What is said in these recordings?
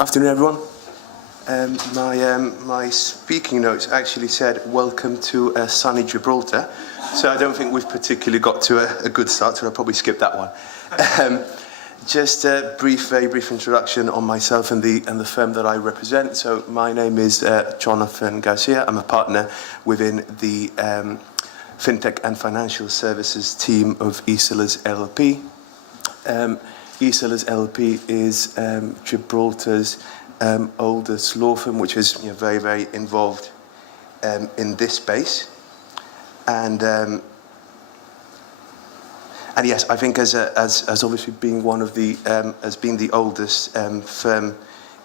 Afternoon, everyone. My speaking notes actually said, welcome to sunny Gibraltar. So I don't think we've particularly got to a good start, so I'll probably skip that one. Just a very brief introduction on myself and the firm that I represent. So my name is Jonathan Garcia. I'm a partner within the Fintech and Financial Services team of ECRF LLP. ECRF LLP is Gibraltar's oldest law firm, which is very involved in this space. And yes, I think as obviously being one of the as being the oldest firm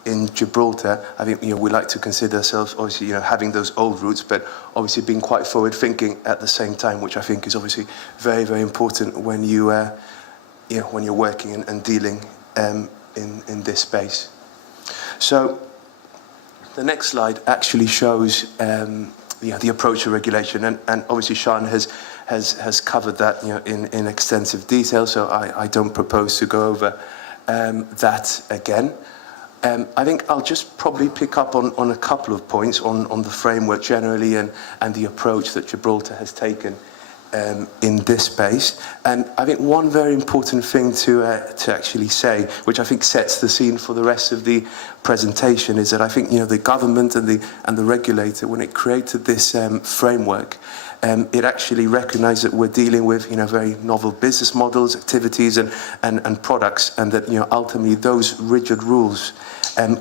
in Gibraltar, I think we like to consider ourselves obviously having those old roots, but obviously being quite forward thinking at the same time, which I think is obviously very important when you when you're working and dealing in this space. So the next slide actually shows the approach to regulation, and obviously Sean has covered that in extensive detail, so I don't propose to go over that again. I think I'll just probably pick up on a couple of points on the framework generally and the approach that Gibraltar has taken in this space. And I think one very important thing to actually say, which I think sets the scene for the rest of the presentation, is that I think the government and the regulator, when it created this framework, it actually recognised that we're dealing with very novel business models, activities, and products, and that ultimately those rigid rules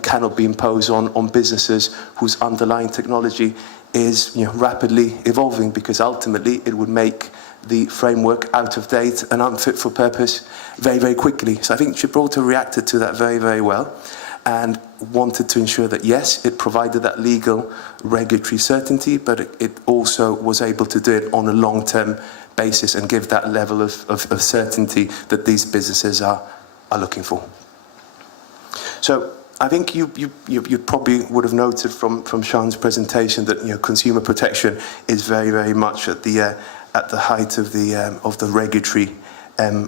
cannot be imposed on businesses whose underlying technology is rapidly evolving, because ultimately it would make the framework out of date and unfit for purpose very quickly. So I think Gibraltar reacted to that very well and wanted to ensure that yes, it provided that legal regulatory certainty, but it also was able to do it on a long-term basis and give that level of certainty that these businesses are looking for. So I think you probably would have noted from Sean's presentation that consumer protection is very much at the height of the regulatory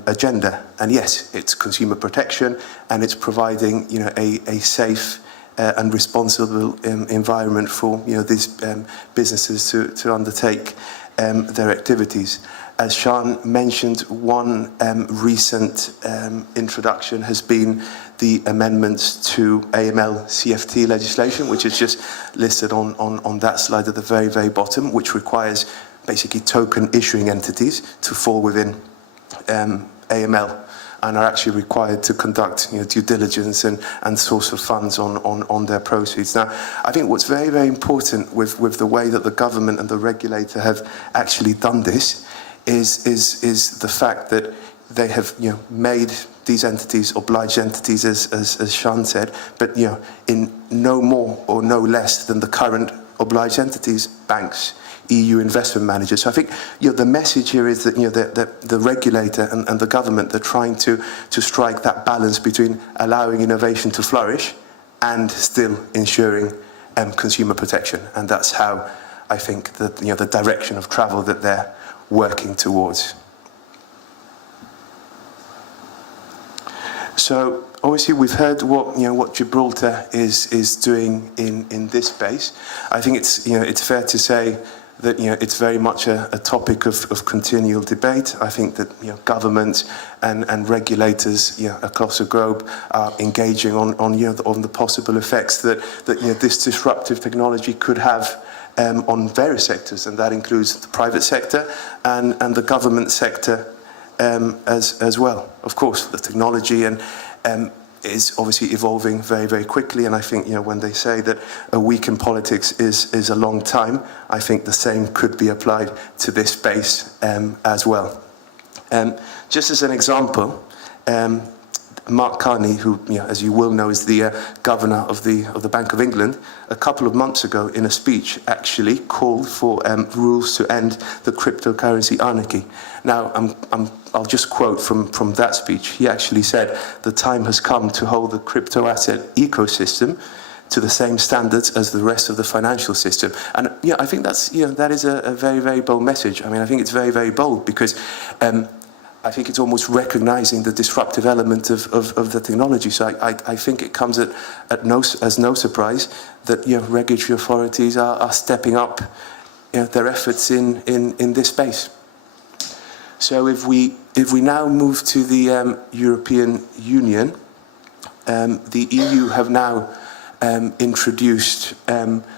agenda. And yes, it's consumer protection, and it's providing a safe and responsible environment for these businesses to undertake their activities. As Sean mentioned, one recent introduction has been the amendments to AML CFT legislation, which is just listed on that slide at the very bottom, which requires basically token issuing entities to fall within AML and are actually required to conduct due diligence and source of funds on their proceeds. Now, I think what's very important with the way that the government and the regulator have actually done this is the fact that they have made these entities obliged entities, as Sean said, but in no more or no less than the current obliged entities, banks, EU investment managers. So I think the message here is that the regulator and the government, they're trying to strike that balance between allowing innovation to flourish and still ensuring consumer protection, and that's how I think that the direction of travel that they're working towards. So obviously we've heard what Gibraltar is doing in this space. I think it's fair to say that it's very much a topic of continual debate. I think that governments and regulators across the globe are engaging on the possible effects that this disruptive technology could have on various sectors, and that includes the private sector and the government sector as well. Of course, the technology is obviously evolving very quickly, and I think when they say that a week in politics is a long time, I think the same could be applied to this space as well. Just as an example, Mark Carney, who, as you will know, is the governor of the Bank of England, a couple of months ago in a speech actually called for rules to end the cryptocurrency anarchy. Now, I'll just quote from that speech. He actually said, "The time has come to hold the crypto asset ecosystem to the same standards as the rest of the financial system." And I think that is a very bold message. I mean, I think it's very bold, because I think it's almost recognizing the disruptive element of the technology. So I think it comes as no surprise that regulatory authorities are stepping up their efforts in this space. So if we now move to the European Union, the EU have now introduced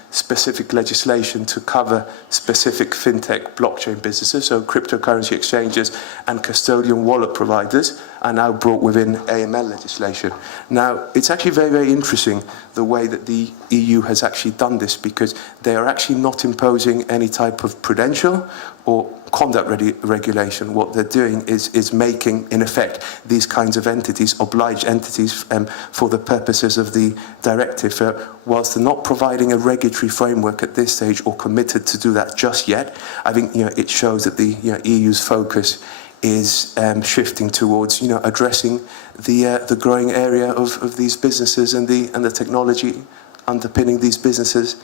specific legislation to cover specific fintech blockchain businesses, so cryptocurrency exchanges and custodian wallet providers are now brought within AML legislation. Now, it's actually very, very interesting the way that the EU has actually done this, because they are actually not imposing any type of prudential or conduct regulation. What they're doing is making, in effect, these kinds of entities, obliged entities, for the purposes of the directive. Whilst they're not providing a regulatory framework at this stage or committed to do that just yet, I think it shows that the EU's focus is shifting towards addressing the growing area of these businesses and the technology underpinning these businesses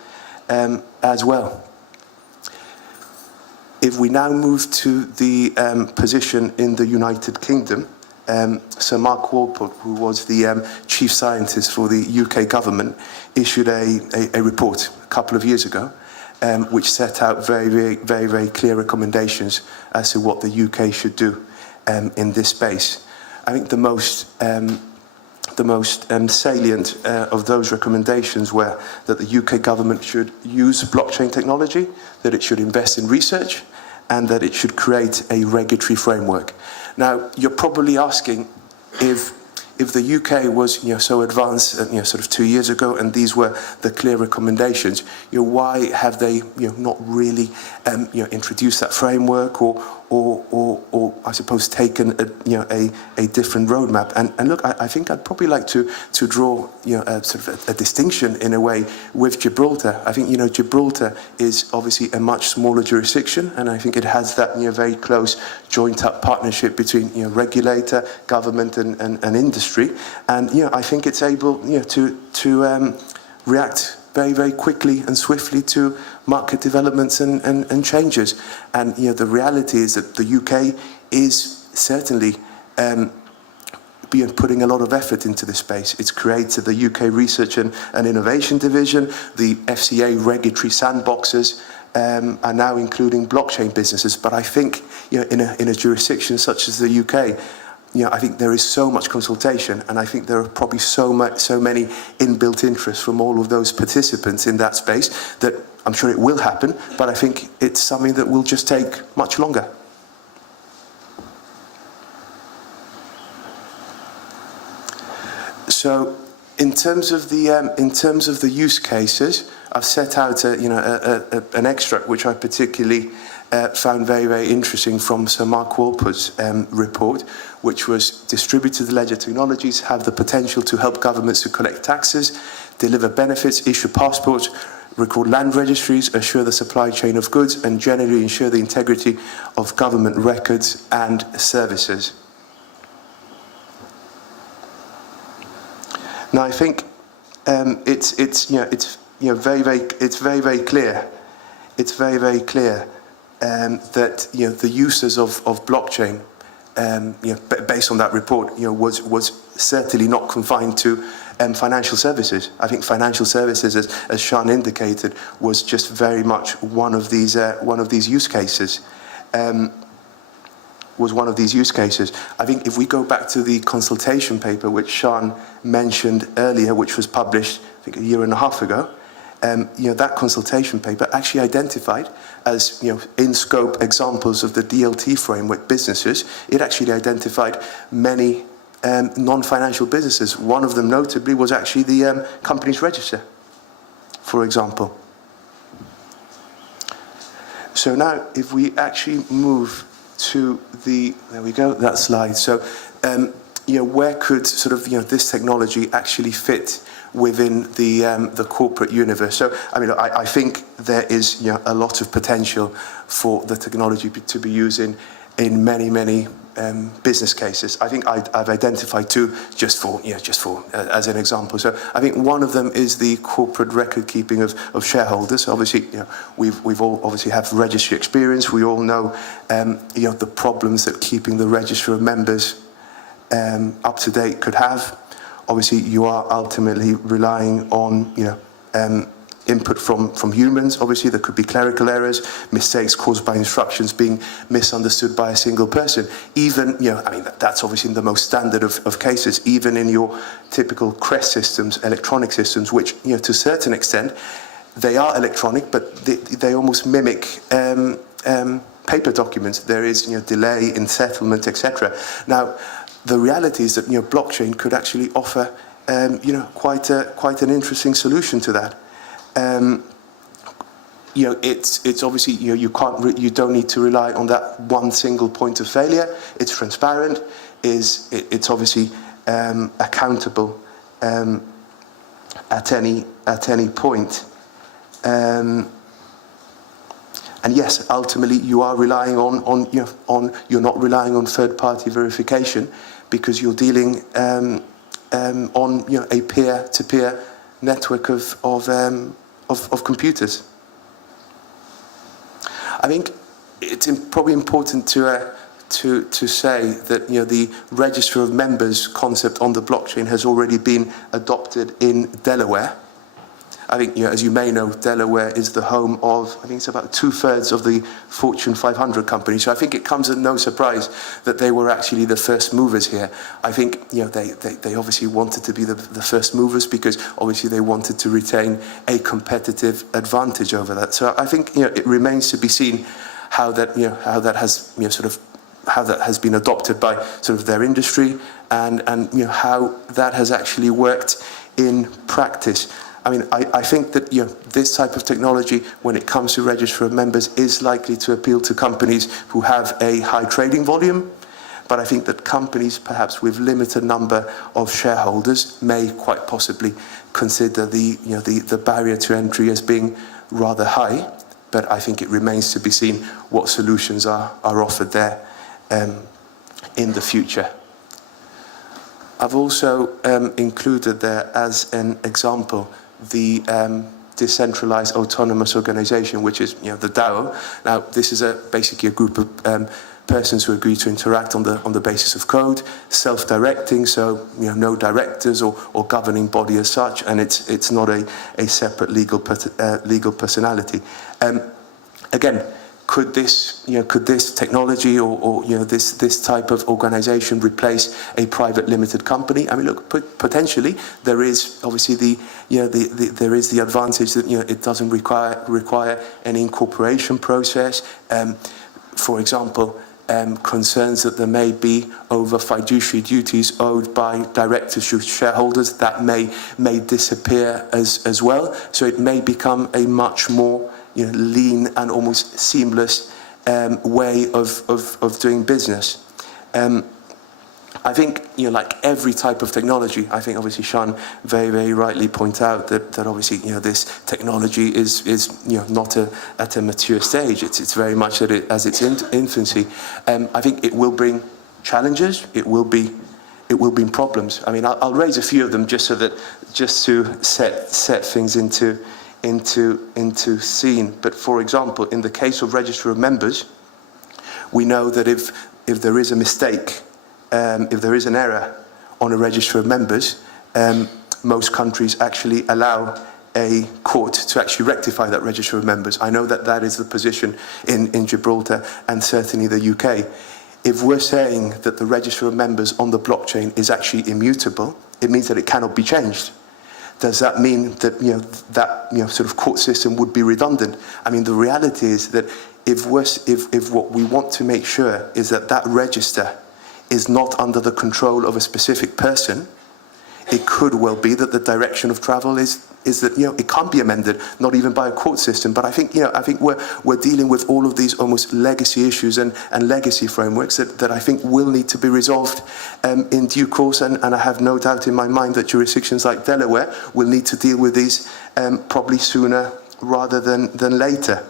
as well. If we now move to the position in the United Kingdom, Sir Mark Walpole, who was the chief scientist for the UK government, issued a report a couple of years ago, which set out very clear recommendations as to what the UK should do in this space. I think the most salient of those recommendations were that the UK government should use blockchain technology, that it should invest in research, and that it should create a regulatory framework. Now, you're probably asking if the UK was so advanced sort of 2 years ago, and these were the clear recommendations, why have they not really introduced that framework or I suppose taken a different roadmap? And look, I think I'd probably like to draw sort of a distinction in a way with Gibraltar. I think Gibraltar is obviously a much smaller jurisdiction, and I think it has that very close joint up partnership between regulator, government, and industry, and I think it's able to react very quickly and swiftly to market developments and changes. And the reality is that the UK is certainly putting a lot of effort into this space. It's created the UK Research and Innovation Division. The FCA regulatory sandboxes are now including blockchain businesses. But I think in a jurisdiction such as the UK, I think there is so much consultation, and I think there are probably so many inbuilt interests from all of those participants in that space that I'm sure it will happen, but I think it's something that will just take much longer. So, in terms of the use cases, I've set out an extract which I particularly found very interesting from Sir Mark Walpole's report, which was distributed ledger technologies have the potential to help governments to collect taxes, deliver benefits, issue passports, record land registries, assure the supply chain of goods, and generally ensure the integrity of government records and services. Now, I think it's very clear. It's very clear that the uses of blockchain, based on that report, was certainly not confined to financial services. I think financial services, as Sean indicated, was just very much one of these use cases. I think if we go back to the consultation paper which Sean mentioned earlier, which was published, I think, a year and a half ago, that consultation paper actually identified as in scope examples of the DLT framework businesses. It actually identified many non-financial businesses. One of them notably was actually the company's register, for example. So now if we actually move to there we go, that slide. So where could sort of this technology actually fit within the corporate universe? So I think there is a lot of potential for the technology to be used in in many business cases. I think I've identified two just for as an example. So I think one of them is the corporate record keeping of shareholders. Obviously, we've all obviously have registry experience. We all know the problems that keeping the register of members up to date could have. Obviously, you are ultimately relying on input from humans. Obviously, there could be clerical errors, mistakes caused by instructions being misunderstood by a single person. Even, I mean, that's obviously in the most standard of cases, even in your typical CREST systems, electronic systems, which, to a certain extent, they are electronic, but they almost mimic paper documents. There is, delay in settlement, etc. Now, the reality is that, blockchain could actually offer, quite an interesting solution to that. It's obviously, you don't need to rely on that one single point of failure. It's transparent. It's obviously accountable at any point. And yes, ultimately you are relying you're not relying on third-party verification, because you're dealing on a peer-to-peer network of computers. I think it's probably important to say that the register of members concept on the blockchain has already been adopted in Delaware. I think, as you may know, Delaware is the home of, I think it's about 2/3 of the Fortune 500 companies. So I think it comes as no surprise that they were actually the first movers here. I think, they obviously wanted to be the first movers because obviously they wanted to retain a competitive advantage over that. So I think, it remains to be seen how that has been adopted by sort of their industry, and how that has actually worked in practice. I mean, I think that this type of technology, when it comes to register of members, is likely to appeal to companies who have a high trading volume. But I think that companies, perhaps with limited number of shareholders, may quite possibly consider the barrier to entry as being rather high. But I think it remains to be seen what solutions are offered there in the future. I've also included there as an example the decentralized autonomous organization, which is the DAO. Now, this is basically a group of persons who agree to interact on the basis of code, self-directing, so no directors or governing body as such, and it's not a separate legal personality. Again, could this technology or this type of organization replace a private limited company? I mean, look, potentially there is obviously there is the advantage that it doesn't require any incorporation process. For example, concerns that there may be over fiduciary duties owed by directors to shareholders that may disappear as well. So it may become a much more lean and almost seamless way of doing business. I think, like every type of technology, I think obviously Sean very rightly point out that obviously, this technology is not at a mature stage. It's very much at its infancy. I think it will bring challenges. It will bring problems. I mean, I'll raise a few of them just to set things into scene. But for example, in the case of register of members, we know that if there is a mistake, if there is an error on a register of members, most countries actually allow a court to actually rectify that register of members. I know that is the position in Gibraltar and certainly the UK. If we're saying that the register of members on the blockchain is actually immutable, it means that it cannot be changed. Does that mean that sort of court system would be redundant? I mean, the reality is that if what we want to make sure is that register is not under the control of a specific person, it could well be that the direction of travel is that it can't be amended, not even by a court system. But I think we're dealing with all of these almost legacy issues and legacy frameworks that I think will need to be resolved in due course. And I have no doubt in my mind that jurisdictions like Delaware will need to deal with these probably sooner rather than later.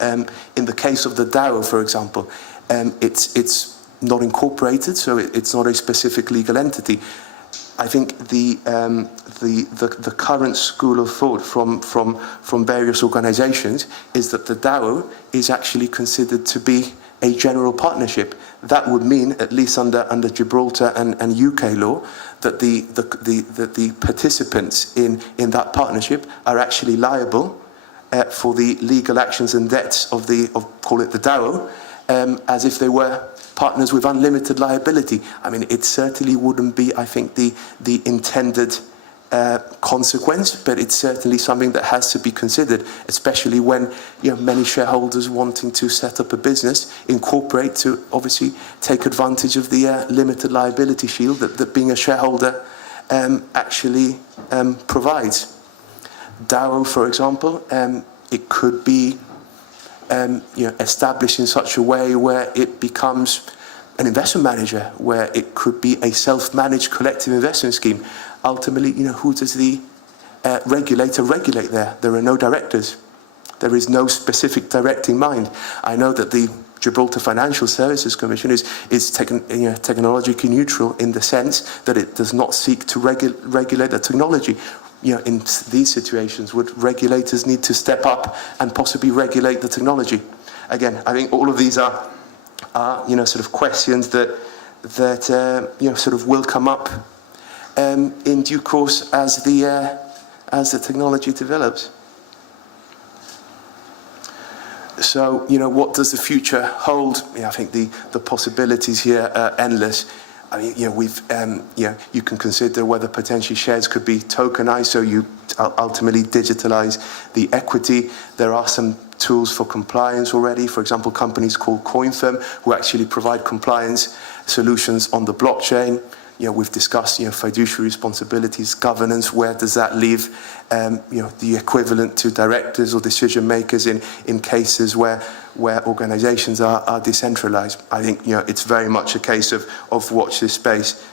In the case of the DAO, for example, It's not incorporated, so it's not a specific legal entity. I think the current school of thought from various organisations is that the DAO is actually considered to be a general partnership. That would mean, at least under Gibraltar and UK law, that the participants in that partnership are actually liable for the legal actions and debts of call it the DAO, as if they were partners with unlimited liability. I mean, it certainly wouldn't be, I think, the intended consequence, but it's certainly something that has to be considered, especially when many shareholders wanting to set up a business incorporate to obviously take advantage of the limited liability shield that being a shareholder actually provides. DAO, for example, it could be established in such a way where it becomes an investment manager, where it could be a self-managed collective investment scheme. Ultimately, who does the regulator regulate there? There are no directors. There is no specific directing mind. I know that the Gibraltar Financial Services Commission is technologically neutral in the sense that it does not seek to regulate the technology. In these situations, would regulators need to step up and possibly regulate the technology? Again, I think all of these are sort of questions that sort of will come up in due course as the technology develops. So, what does the future hold? I think the possibilities here are endless. I mean, you can consider whether potentially shares could be tokenized, so you ultimately digitalize the equity. There are some tools for compliance already. For example, companies called CoinFirm, who actually provide compliance solutions on the blockchain. We've discussed, fiduciary responsibilities, governance. Where does that leave, the equivalent to directors or decision makers in cases where organisations are decentralised? I think, it's very much a case of watch this space.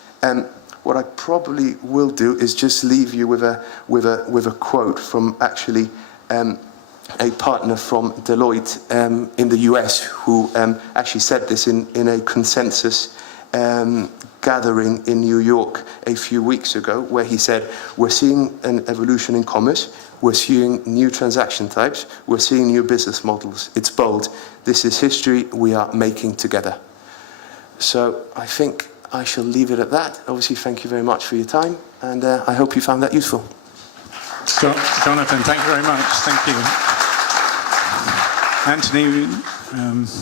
What I probably will do is just leave you with a quote from actually a partner from Deloitte in the US, who actually said this in a consensus gathering in New York a few weeks ago, where he said, we're seeing an evolution in commerce, we're seeing new transaction types, we're seeing new business models. It's bold. This is history we are making together. So I think I shall leave it at that. Obviously, thank you very much for your time, and I hope you found that useful. Jonathan, thank you very much. Thank you. Anthony,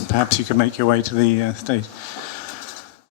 perhaps you could make your way to the stage.